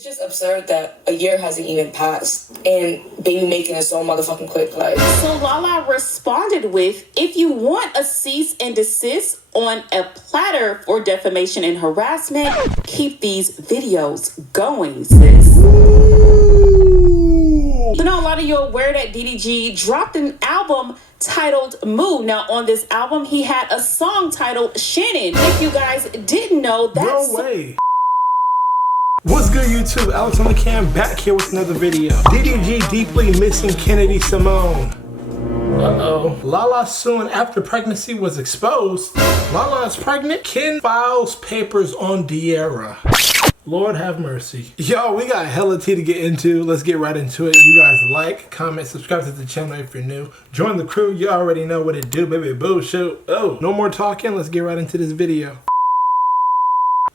It's just absurd that a year hasn't even passed and Baby making it so motherfucking quick. Like, so Lala responded with, if you want a cease and desist on a platter for defamation and harassment, keep these videos going, sis. You know, a lot of you are aware that DDG dropped an album titled OUU. Now, on this album, he had a song titled Shannon. If you guys didn't know, that's... No way. What's good, YouTube? Alex on the cam, back here with another video. DDG deeply missing Kennedy Cymone. Uh-oh. Lala suing after pregnancy was exposed. Lala is pregnant. Ken files papers on Dierra. Lord have mercy. Yo, we got hella tea to get into. Let's get right into it. You guys like, comment, subscribe to the channel if you're new. Join the crew. You already know what it do. Baby Boo Shoo. Oh, no more talking. Let's get right into this video.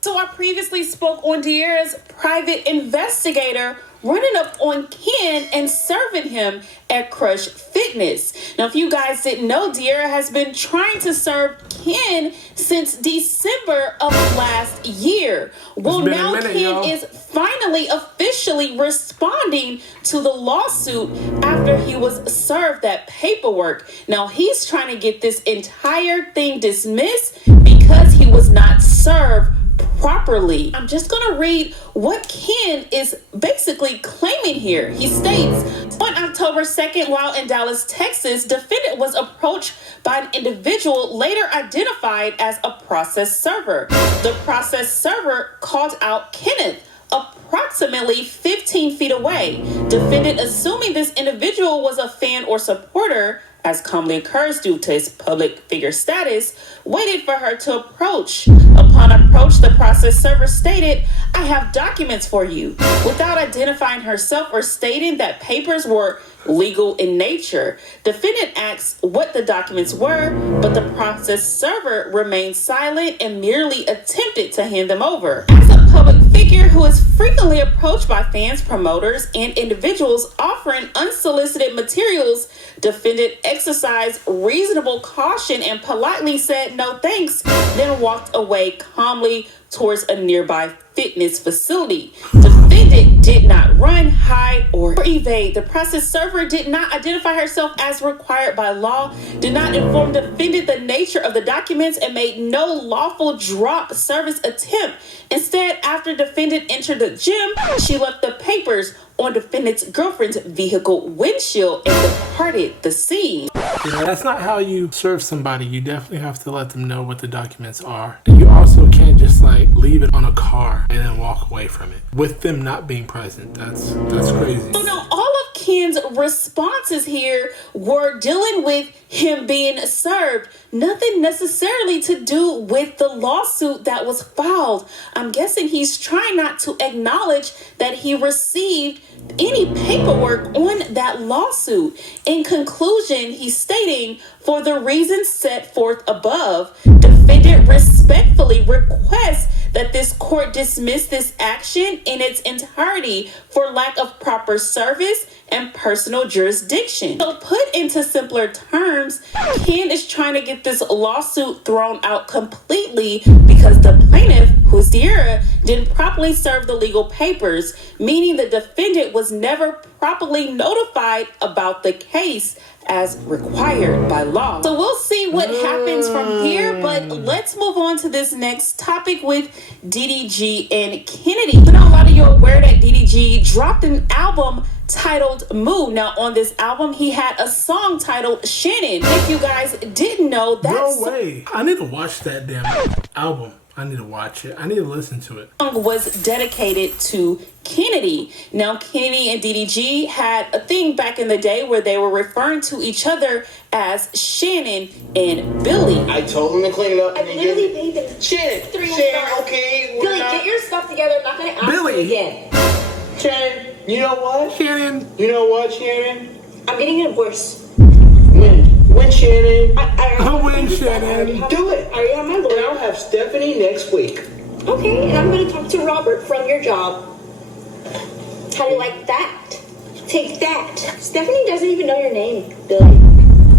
So I previously spoke on Dierra's private investigator running up on Ken and serving him at Crush Fitness. Now, if you guys didn't know, Dierra has been trying to serve Ken since December of last year. Well, now Ken is finally officially responding to the lawsuit after he was served that paperwork. Now, he's trying to get this entire thing dismissed because he was not served properly. I'm just gonna read what Ken is basically claiming here. He states, on October 2nd, while in Dallas, Texas, defendant was approached by an individual later identified as a process server. The process server called out Kenneth approximately 15 feet away. Defendant, assuming this individual was a fan or supporter, as commonly occurs due to his public figure status, waited for her to approach. Upon approach, the process server stated, I have documents for you, without identifying herself or stating that papers were legal in nature. Defendant asks what the documents were, but the process server remained silent and merely attempted to hand them over. As a public figure who is frequently approached by fans, promoters, and individuals offering unsolicited materials, defendant exercised reasonable caution and politely said no thanks, then walked away calmly towards a nearby fitness facility. Defendant did not run, hide, or evade. The process server did not identify herself as required by law, did not inform defendant the nature of the documents, and made no lawful drop service attempt. Instead, after defendant entered the gym, she left the papers on defendant's girlfriend's vehicle windshield and departed the scene. Yeah, that's not how you serve somebody. You definitely have to let them know what the documents are. And you also can't just like leave it on a car and then walk away from it with them not being present. That's crazy. So now all of Ken's responses here were dealing with him being served, nothing necessarily to do with the lawsuit that was filed. I'm guessing he's trying not to acknowledge that he received any paperwork on that lawsuit. In conclusion, he's stating, for the reasons set forth above, defendant respectfully requests that this court dismiss this action in its entirety for lack of proper service and personal jurisdiction. So put into simpler terms, Ken is trying to get this lawsuit thrown out completely because the plaintiff, who's Dierra, didn't properly serve the legal papers, meaning the defendant was never properly notified about the case as required by law. So we'll see what happens from here, but let's move on to this next topic with DDG and Kennedy. You know, a lot of you are aware that DDG dropped an album titled OUU. Now, on this album, he had a song titled Shannon. If you guys didn't know, that's... No way. I need to watch that damn album. I need to watch it. I need to listen to it. Song was dedicated to Kennedy. Now, Kennedy and DDG had a thing back in the day where they were referring to each other as Shannon and Billy. I told him to clean it up. I literally paid them Shannon, $300. Billy, get your stuff together. I'm not going to ask you again. Shannon, you know what? Shannon. You know what, Shannon? I'm getting a divorce. When, Shannon? When, Shannon? Do it. I am my lawyer. And I'll have Stephanie next week. Okay, and I'm going to talk to Robert from your job. How do you like that? Take that. Stephanie doesn't even know your name, Billy.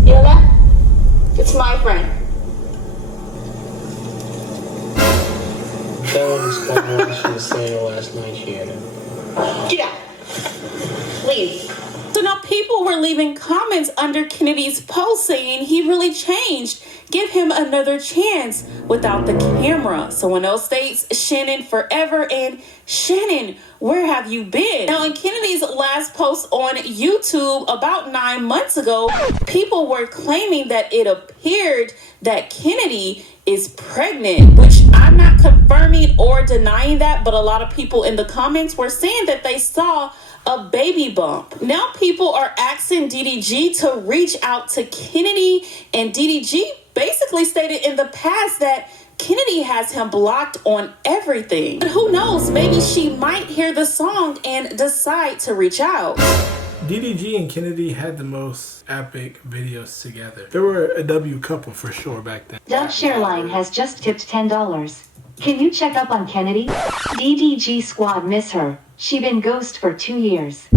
You know that? It's my friend. That was what she was saying last night, Shannon. Get out. Leave. So now people were leaving comments under Kennedy's post saying he really changed. Give him another chance without the camera. Someone else states, Shannon forever, and Shannon, where have you been? Now in Kennedy's last post on YouTube about 9 months ago, people were claiming that it appeared that Kennedy is pregnant, which I'm not confirming or denying that, but a lot of people in the comments were saying that they saw a baby bump. Now people are asking DDG to reach out to Kennedy, and DDG basically stated in the past that Kennedy has him blocked on everything. But who knows, maybe she might hear the song and decide to reach out. DDG and Kennedy had the most epic videos together. They were a W couple for sure back then. Doug Shareline has just tipped $10. Can you check up on Kennedy? DDG squad miss her. She been ghost for 2 years.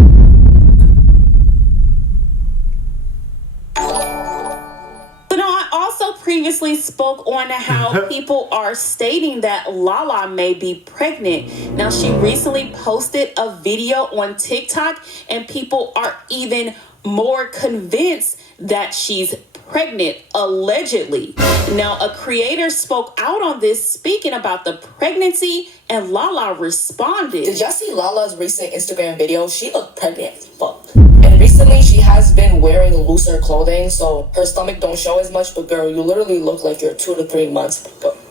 Previously spoke on how people are stating that Lala may be pregnant. Now, she recently posted a video on TikTok, and people are even more convinced that she's pregnant, allegedly. Now, a creator spoke out on this, speaking about the pregnancy, and Lala responded. Did y'all see Lala's recent Instagram video? She looked pregnant as fuck. And recently she has been wearing looser clothing, so her stomach don't show as much, but girl, you literally look like you're 2 to 3 months pregnant.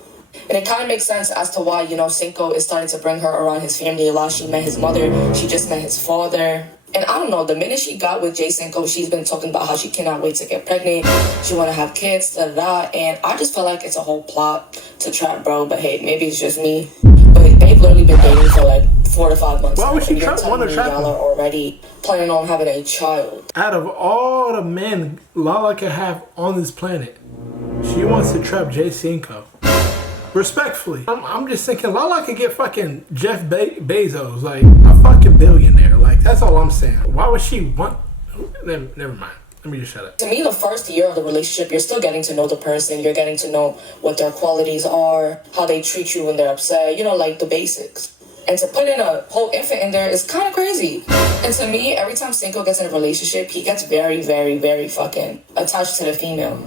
And it kind of makes sense as to why, you know, Cinco is starting to bring her around his family a lot. She met his mother, she just met his father. And I don't know, the minute she got with Jay Cinco, she's been talking about how she cannot wait to get pregnant. She want to have kids, da-da-da. And I just feel like it's a whole plot to trap, bro. But hey, maybe it's just me. But they've literally been dating for like 4 to 5 months. Why would she want to trap him? Y'all are already planning on having a child. Out of all the men Lala can have on this planet, she wants to trap Jay Cinco. Respectfully, I'm just thinking Lala could get fucking Jeff Bezos, like a fucking billionaire. Like, that's all I'm saying. Why would she want? Never mind. Let me just shut up. To me, the first year of the relationship, you're still getting to know the person. You're getting to know what their qualities are, how they treat you when they're upset. You know, like the basics. And to put in a whole infant in there is kind of crazy. And to me, every time Cinco gets in a relationship, he gets very, very, very fucking attached to the female.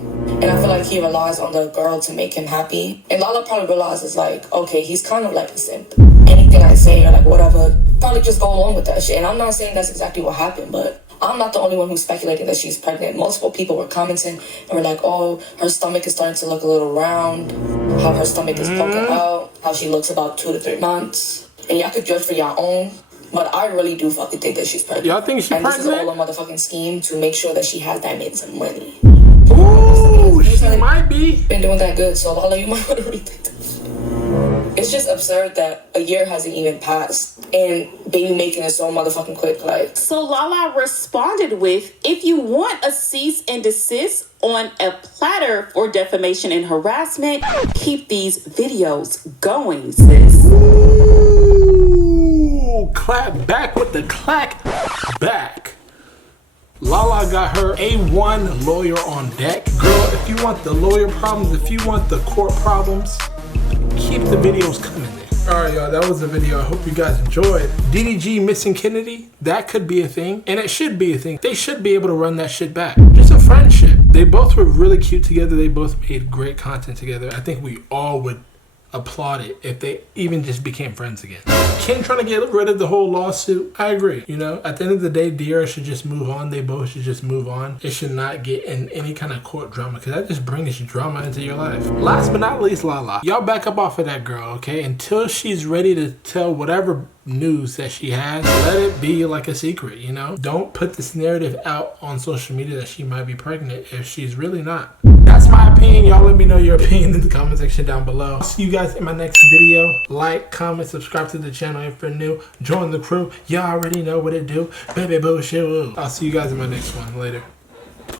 And I feel like he relies on the girl to make him happy. And Lala probably realizes, like, okay, he's kind of like a simp. Anything I say or like whatever, probably just go along with that shit. And I'm not saying that's exactly what happened, but I'm not the only one who's speculating that she's pregnant. Multiple people were commenting and were like, oh, her stomach is starting to look a little round, how her stomach is poking out, how she looks about 2 to 3 months. And y'all could judge for your own, but I really do fucking think that she's pregnant. Y'all think she's pregnant? And this is all a motherfucking scheme to make sure that she has that some money. Ooh, she might be. Been doing that good, so Lala, you might want to rethink this. It's just absurd that a year hasn't even passed, and Baby making it so motherfucking quick, like. So Lala responded with, if you want a cease and desist on a platter for defamation and harassment, keep these videos going, sis. Ooh, clap back with the clack back. Lala got her A1 lawyer on deck. Girl, if you want the lawyer problems, if you want the court problems, keep the videos coming in. Alright, y'all, that was the video. I hope you guys enjoyed. DDG missing Kennedy, that could be a thing, and it should be a thing. They should be able to run that shit back. Just a friendship. They both were really cute together. They both made great content together. I think we all would applaud it if they even just became friends again. Ken trying to get rid of the whole lawsuit, I agree. You know, at the end of the day, Dierra should just move on. They both should just move on. It should not get in any kind of court drama, because that just brings drama into your life. Last but not least, Lala. Y'all back up off of that girl, okay? Until she's ready to tell whatever news that she has, let it be like a secret, you know? Don't put this narrative out on social media that she might be pregnant if she's really not. That's my opinion. Y'all let me know your opinion in the comment section down below. I'll see you guys in my next video. Like, comment, subscribe to the channel if you're new. Join the crew. Y'all already know what it do. Baby Boo Shoo OUU. I'll see you guys in my next one. Later.